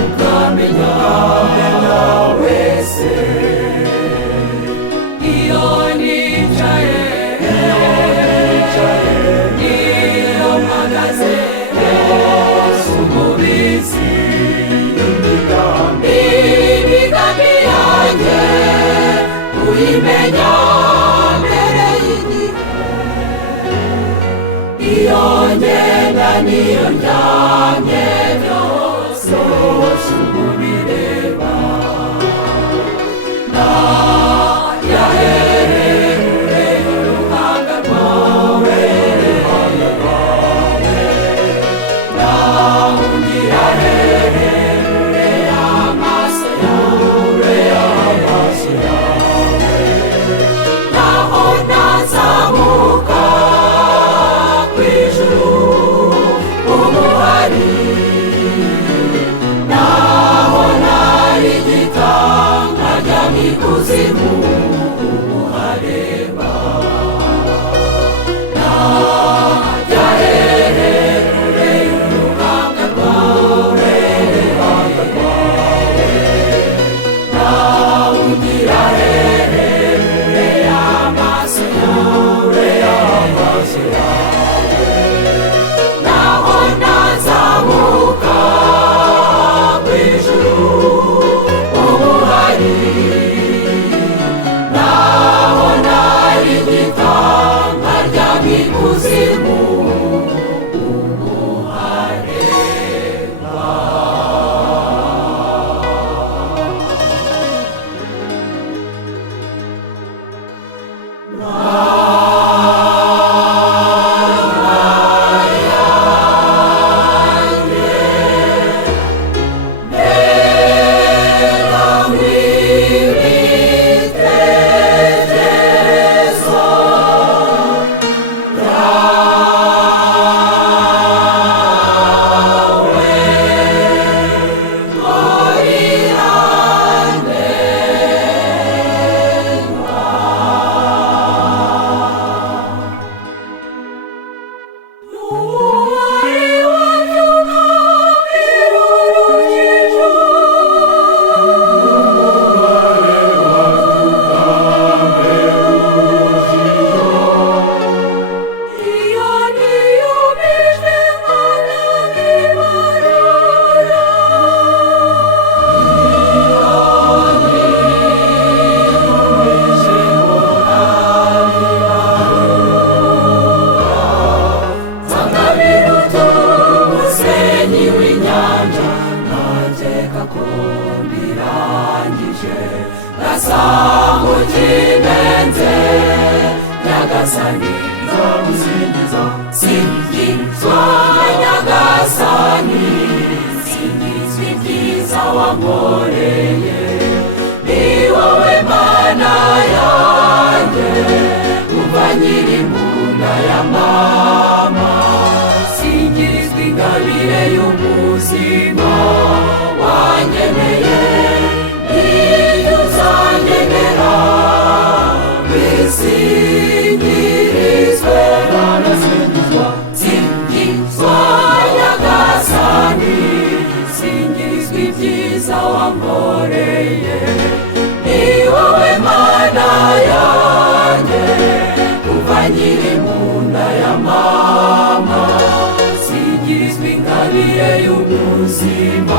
ukamenya wese. Iyo nicaye iyo mpagaze umubizi imigambi yanjye uyimenya mbere y'igihe. Iyo ngenda n'iyo ndyamye byose ubireba. Yahereye uruhanga rwawe nahungira hehe amaso yawe naho nazamuka kw'ijuru umuhari naho narigita nkajya mw'ikuzimu umuhareba. Najya hehe uruhanga rwawe nahungira hehe amaso yawe naho nazamuka kw'ijuru umuhari naho narigita nkajya mw'ikuzimu umuhareba. Nasamukimenze Nyagasani nzamusingiza singizwa Nyagasani singizwa ibyiza wankoreye. Ni wowe Mana yanjye kuva nkiri mu nda ya mama. Singizwa ingabire y'ubuzima wangeneye iyo uzangenera bisingirizwe. Singizwa Nyagasani singizwa ibyiza wankoreye. Ni wowe Mana yanjye kuva nkiri mu nda ya mama. Singizwa ingabire y'ubuzima